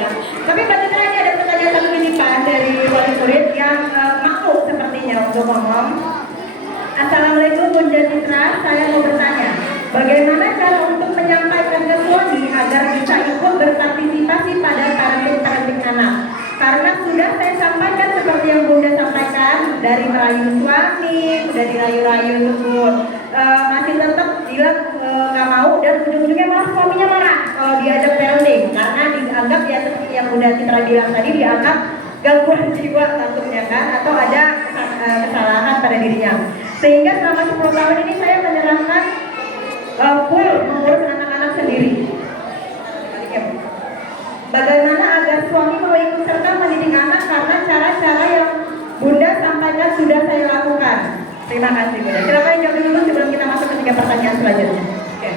ya. Tapi bagaimana ini ada pertanyaan satu titipan dari wali murid yang maklum sepertinya untuk ngomong. Assalamualaikum Bunda Citra, saya mau bertanya, bagaimana cara untuk menyampaikan ke suami agar bisa ikut berpartisipasi pada parenting anak? Karena sudah saya sampaikan seperti yang Bunda sampaikan, dari merayu suami, udah dirayu-rayu tersebut, masih tetap bilang nggak mau, dan ujung-ujungnya malah suaminya marah kalau diajak parenting, karena dianggap ya seperti yang Bunda Citra bilang tadi, dianggap gangguan jiwa tentunya kan, atau ada kesalahan pada dirinya. Sehingga selama 10 tahun ini saya menyerahkan full mengurus anak-anak sendiri. Bagaimana agar suami mau ikut serta mendidik anak, karena cara-cara yang Bunda sampaikan sudah saya lakukan. Terima kasih Bunda. Silakan jawab dulu sebelum kita masuk ke 3 pertanyaan selanjutnya. Okay.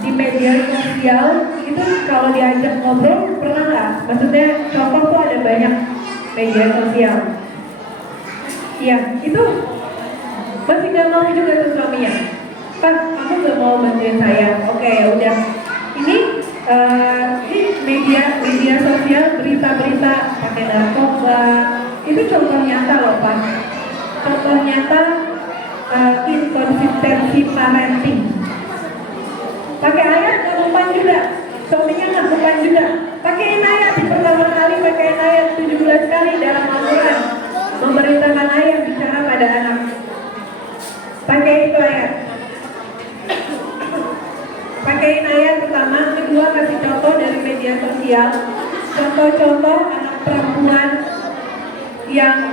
Di media sosial itu kalau diajak ngobrol pernah nggak? Maksudnya contoh tuh ada banyak media sosial. Iya, itu masih nggak mau juga tuh suaminya. Pak, kamu nggak mau bantuin saya? Oke, ya udah. Ini media sosial, berita-berita pakai narkoba, itu contoh nyata loh Pak. Contoh nyata inkonsistensi parenting. Pakai ayat nggak mempan juga, suaminya nggak mempan juga. Pakai ayat di pertama kali, pakai ayat 17 kali dalam Al-Quran, memerintahkan ayat bicara pada anak. Pakai itu ayat. Pakai ayat pertama, kedua kasih contoh dari media sosial, contoh-contoh anak perempuan yang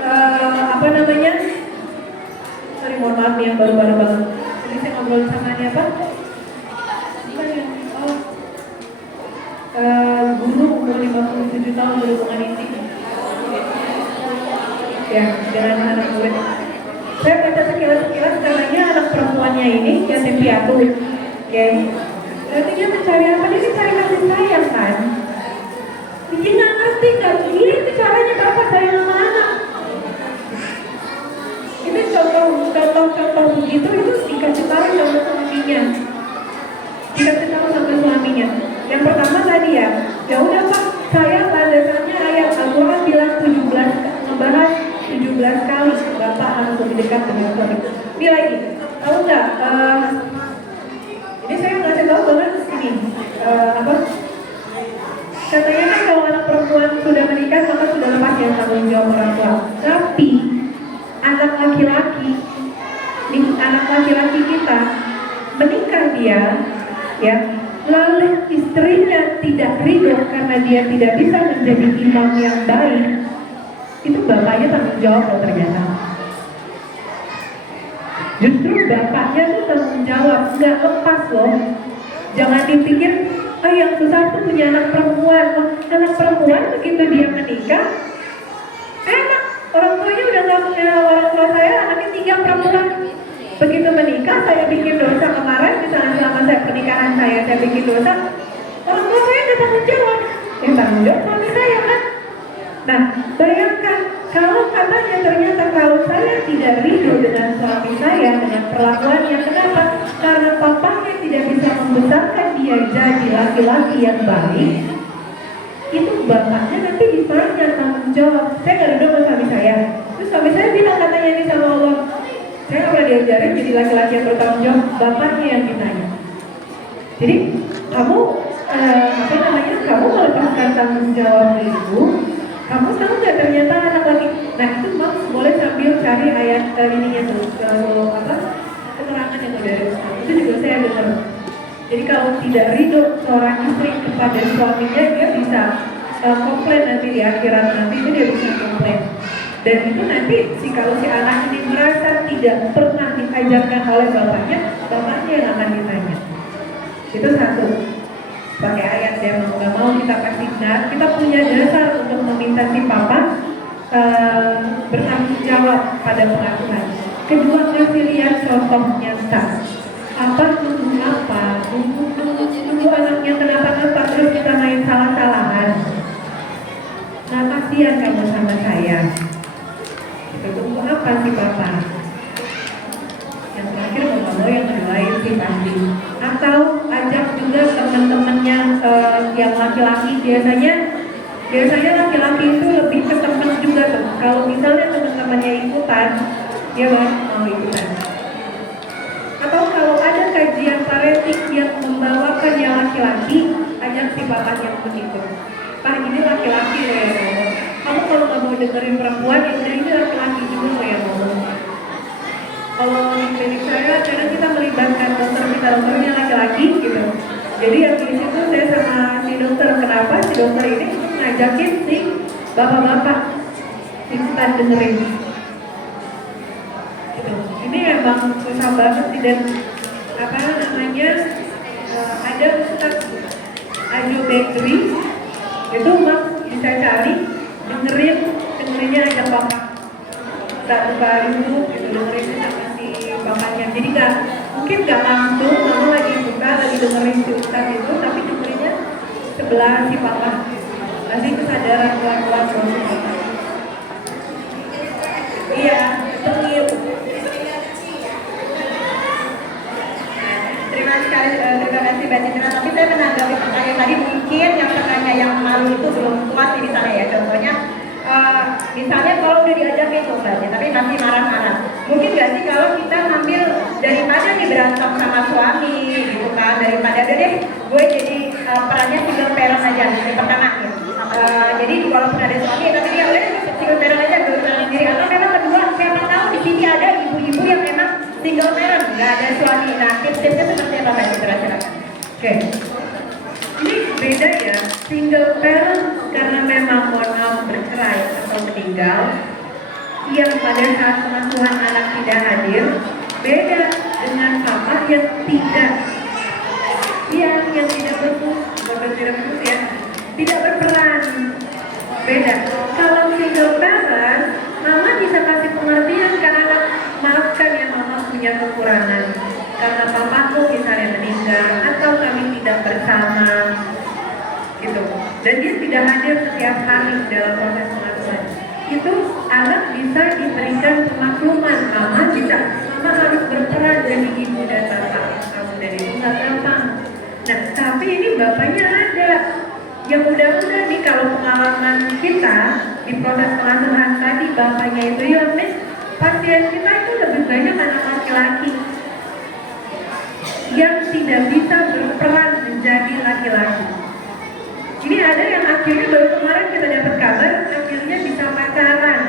mohon maaf nih yang baru-baru banget. Jadi saya ngobrol sama ini apa? Guru umur 57 tahun berhubungan intim. Ya, dengan anak murid. Saya baca sekilas-sekilas katanya anak perempuannya ini yatim piatu. Oke. Berarti dia mencari apa? Dia mencari kasih sayang kan? Dia nggak ngerti kan? Ini caranya bapak sayang sama anak. Ini contoh begitu itu dikasih tahu sama suaminya. Dikasih tahu sama suaminya. Yang pertama tadi ya udah Pak, saya landasannya ayat Al-Quran bilang 17 kali Bapak harus lebih dekat dengan suami. Ini lagi, tahu nggak? Ini saya ngasih tahu banget ini katanya kan kalau anak perempuan sudah menikah maka sudah lepas ya tanggung jawab orang tua. Tapi anak laki-laki kita menikah dia ya, lalu istrinya tidak ridho karena dia tidak bisa menjadi imam yang baik, itu bapaknya tanggung jawab loh ternyata. Justru bapaknya tuh tanggung jawab, nggak lepas loh. Jangan dipikir, yang susah tuh punya anak perempuan. Anak perempuan begitu dia menikah, enak. Orang tuanya udah nggak punya, orang tua saya anaknya 3 perempuan. Begitu menikah, saya bikin dosa kemarin, misalnya selama saya pernikahan saya bikin dosa, orang tua saya udah tanggung jawab. Tanggung jawab suami saya kan. Nah, bayangkan kalau katanya ternyata kalau saya tidak ridho dengan suami saya, dengan perlakuannya, kenapa? Karena papanya tidak bisa membesarkan dia jadi laki-laki yang baik, itu bapaknya nanti ditanya tanggung jawab. Saya nggak ridho sama suami saya. Terus suami saya bilang katanya ini sama Allah, saya nggak pernah diajarin jadi laki-laki yang bertanggung jawab, bapaknya yang ditanya. Jadi kamu kamu melepaskan tanggung jawab itu. Kamu tahu nggak ternyata anak laki? Nah itu Mas boleh sambil cari ayat ininya tuh, keterangan yang dari Ustaz. Itu juga saya dengar. Jadi kalau tidak ridho seorang istri kepada suaminya, dia bisa komplain nanti di akhirat, nanti itu dia bisa komplain. Dan itu nanti kalau si anak ini merasa tidak pernah diajarkan oleh bapaknya yang akan ditanya. Itu satu. Pakai ayat ya, mau nggak mau kita kasih kita punya dasar untuk meminta si papa bertanggung jawab pada pengasuhan. Kedua, kasih lihat contoh nyata. Tunggu anaknya kenapa-napa terus kita main salah-salahan. Nah kasihan kamu sama saya. Kita tunggu apa sih papa? Yang terakhir mau yang lain sih pasti. Atau ajak juga teman-temannya yang laki-laki. Biasanya laki-laki itu lebih ke teman juga tuh. Kalau misalnya teman-temannya ikutan, dia mau ikutan. Atau kalau ada kajian parenting yang membawakan yang laki-laki, ajak si papanya untuk ikut. Pak, ini laki-laki loh yang ngomong. Kamu kalau nggak mau dengerin perempuan, ya udah ini laki-laki juga loh yang ngomong. Kalau di klinik saya, kadang kita melibatkan dokternya laki-laki gitu. Jadi yang di situ saya sama si dokter, kenapa si dokter ini ngajakin si bapak-bapak ikutan dengerin. Gitu. Ini emang susah banget sih, dan apa namanya ada Ustaz Ajo Bakery itu mas bisa cari dengerinnya aja bapak tak buka dulu gitu, dengerin sama si bapaknya. Jadi mungkin nggak langsung mama lagi buka lagi dengerin si Ustaz itu, tapi dengerinnya sebelah si papa, kasih kesadaran pelan-pelan sama si papa. Iya, tengil. Terima kasih Mbak Citra. Tapi saya menanggapi pertanyaan tadi, mungkin yang pertanyaan yang malu itu belum kuat di sana ya. Contohnya, misalnya kalau udah diajak itu Mbak, tapi masih marah-marah. Mungkin nggak sih kalau kita ngambil daripada nih berantem sama suami gitu kan, daripada deh gue jadi perannya single parent aja yang pertama ya. Jadi walaupun ada suami, tapi dia udah single parent aja gue sendiri. Atau memang kedua, siapa tahu di sini ada ibu-ibu yang memang single parent, nggak ada suami. Nah, tips-tipsnya seperti apa Mbak Citra? Oke. Ini beda ya, single parent karena memang mohon maaf bercerai atau meninggal, yang pada saat pengasuhan anak tidak hadir, beda dengan papa yang tidak berfungsi ya, tidak berperan. Beda. Kalau single parent, mama bisa kasih pengertian ke anak, maafkan ya mama punya kekurangan karena papaku misalnya meninggal atau kami tidak bersama gitu, dan dia tidak hadir setiap hari dalam proses pengasuhan. Itu anak bisa diberikan pemakluman, mama harus berperan jadi ibu dan bapak kamu, dan itu nggak gampang. Nah, tapi ini bapaknya ada yang mudah-mudah nih, kalau pengalaman kita di proses pengasuhan tadi bapaknya itu ya pasien kita itu lebih banyak anak laki-laki yang tidak bisa berperan menjadi laki-laki. Ini ada yang akhirnya baru kemarin kita dapat kabar, akhirnya bisa pacaran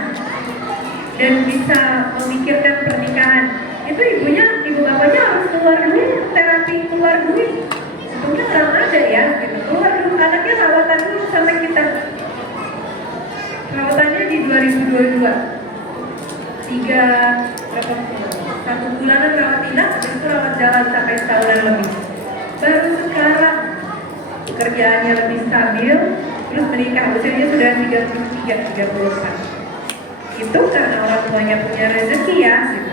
dan bisa memikirkan pernikahan. Itu ibu bapaknya harus keluar duit, terapi keluar duit. Untungnya orang ada ya, gitu. Keluar dulu, anaknya rawatan dulu sama kita. Rawatannya di 2022. 1 bulanan rawat inap, itu rawat jalan sampai setahunan lebih. Baru sekarang pekerjaannya lebih stabil, terus menikah, usianya sudah 33-34. Itu karena orang tuanya punya rezeki ya gitu.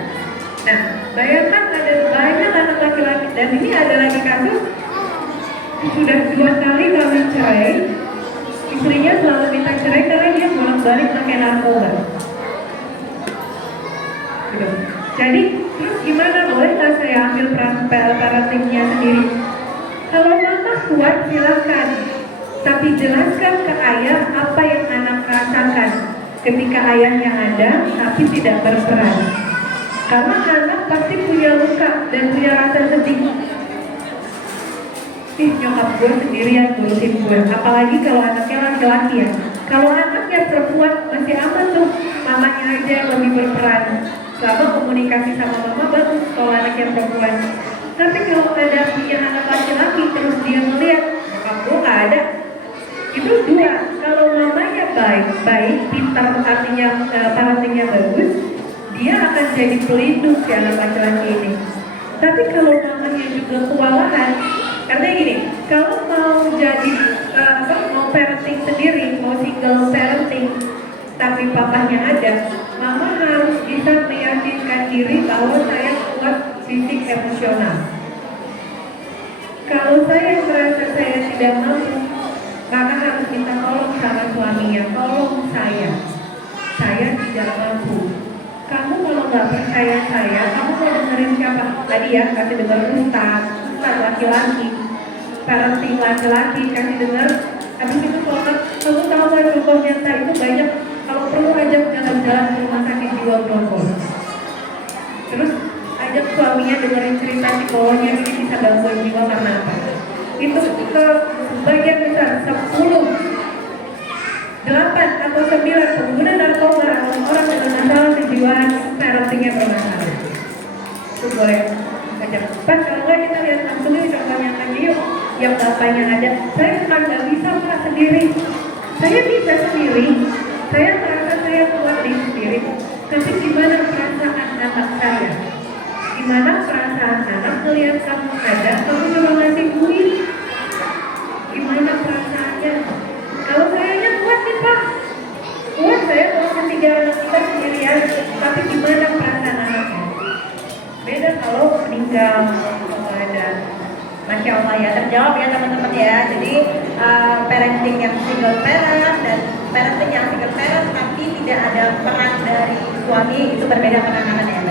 Nah, bayangkan ada banyak anak laki-laki, dan ini ada lagi kasus sudah 2 kali kawin cerai, istrinya selalu minta cerai karena dia bolak-balik pakai narkoba gitu. Jadi terus gimana, boleh nggak saya ambil peran parentingnya sendiri? Kalau mama kuat silakan, tapi jelaskan ke ayah apa yang anak rasakan ketika ayahnya ada tapi tidak berperan. Karena anak pasti punya luka dan punya rasa sedih. Nyokap gue sendirian ngurusin gue, apalagi kalau anaknya laki-laki ya. Kalau anaknya perempuan masih aman tuh, mamanya aja yang lebih berperan. Selama komunikasi sama mama bagus kalau anaknya perempuan. Tapi kalau ada punya anak laki-laki terus dia melihat nyokap gue nggak ada, itu 2. Kalau mamanya baik, pintar, artinya parentingnya bagus, dia akan jadi pelindung si anak laki-laki ini. Tapi kalau mamanya juga kewalahan, karena gini, kalau mau jadi mau parenting sendiri, mau single parenting, tapi papanya ada, mama harus bisa meyakinkan diri bahwa saya kuat fisik emosional. Kalau saya merasa saya tidak mampu, maka harus minta tolong sama suaminya, tolong saya tidak mampu. Kamu kalau nggak percaya saya, kamu mau dengerin siapa? Tadi ya, kasih denger Ustaz ustaz laki-laki, parenting laki-laki, kasih dengar. Habis itu sholat, kamu tahu nggak contoh nyata itu banyak. Kalau perlu ajak jalan-jalan ke rumah sakit jiwa Grogol. Terus ajak suaminya dengerin cerita psikolognya ini bisa gangguan jiwa karena apa? Itu ke sebagian besar 10, 8 atau 9 pengguna narkoba atau orang dengan masalah kejiwaan parentingnya bermasalah. Itu boleh ajak. Pas kalau nggak kita lihat langsung ini contohnya lagi yuk, yang bapaknya ada. Saya bukan nggak bisa Pak sendiri. Saya bisa sendiri. Saya merasa saya kuat diri sendiri. Tapi gimana perasaan anak saya? Gimana perasaan anak melihat kamu ada, kamu cuma ngasih duit? Gimana perasaannya? Kalau sayanya kuat nih Pak, kuat saya mau ketiga anak kita sendirian, tapi gimana perasaan anaknya? Beda kalau meninggal, kalau ada. Masya Allah ya, terjawab ya teman-teman ya. Jadi parenting yang single parent dan parenting yang single parent tapi tidak ada peran dari suami itu berbeda penanganannya.